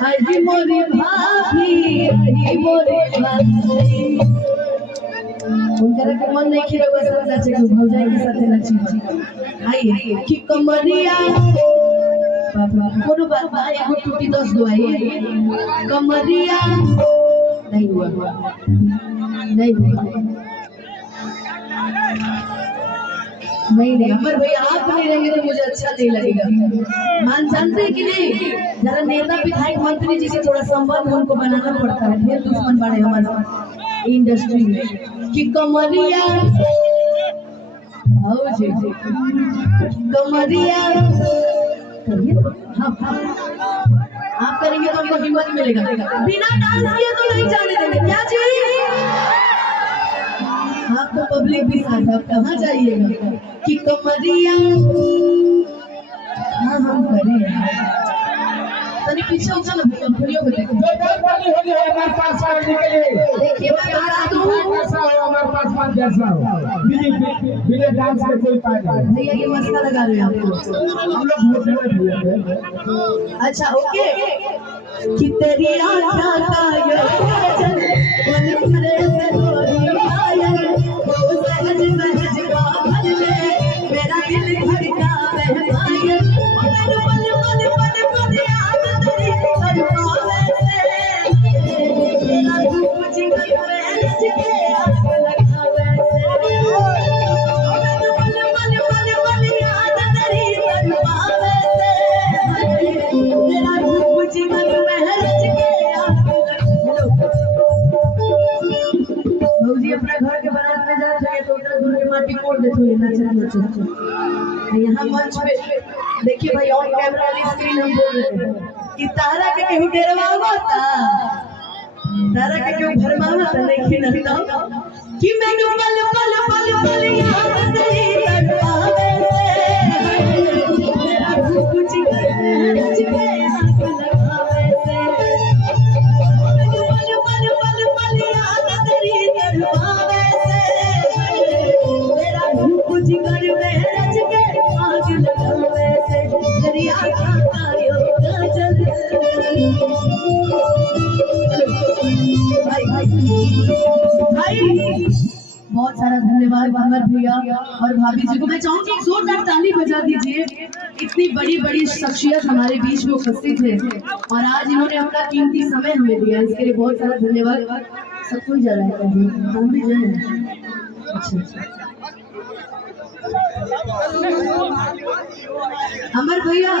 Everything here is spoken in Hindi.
हरी मोरी भाभी मोरे उनकर के मन नहीं खिरे बस नाचे के भौजाई के साथे नाची आई कि कमरिया कोनो बात बा एगो टूटी 10 गो आई कमरिया नहीं हुआ नहीं अमर भैया आप नहीं रहेंगे तो मुझे अच्छा नहीं लगेगा। मान जानते हैं कि नहीं, जरा नेता विधायक मंत्री जी से थोड़ा संबंध उनको बनाना पड़ता है, ढेर दुश्मन बड़े हमारे इंडस्ट्री में कि कमरिया कमरिया आप करेंगे तो उनको हिम्मत मिलेगा, बिना डांस किए तो नहीं जाने देंगे। क्या चाहिए आपको पब्लिक भी साथ, आप कहाँ जाइएगा कि कमरिया हाँ हम करें तनी पीछे उछल भूलियो को देखो जो डर वाली होगी हमारे पास आने के लिए देखिए मैं बता दूं ऐसा हो हमारे पास मत जैसा हो बिना डांस के कोई पाए नहीं भैया ये मस्का लगा रहे हैं आपको हम लोग वोट में भैया। अच्छा ओके कि तेरी आँखों का ये चल मन भरे से गोरी आया वो सहज सहज का भर में मेरा दिल धड़का बहकाए पल पल पल पल पल याद तेरी तड़पावे से मेरा धूप जिगर में रच के आग लगावे से पल पल पल पल याद तेरी तड़पावे से मेरा धूप जिगर में रच के आग लगावे। भौजी अपना घर के बारात में जा रहे तो उधर दूर के माटी कोड़ देते हुए नाचना यहाँ मंच पे देखिए भाई ऑन कैमरा वाली स्क्रीन हम बोल रहे हैं कि तारा के केहू डरवावा था तारा के केहू भरमावा था नहीं नहता कि मैंने पल पल पल पल याद तेरी तड़पावे से मेरा धूप जिगर में रच के आग लगावे से पल पल पल पल याद तेरी तड़पावे से मेरा धूप जिगर में रच के आग लगावे से तेरी आँखों का यो काजल भाई बहुत सारा धन्यवाद अमर भैया और भाभी जी को। मैं चाहूंगी एक जोरदार ताली बजा दीजिए, इतनी बड़ी बड़ी शख्सियत हमारे बीच में उपस्थित है और आज इन्होंने अपना कीमती समय हमें दिया, इसके लिए बहुत सारा धन्यवाद। सब कोई जा रहा है हम भी जाए। अच्छा अमर भैया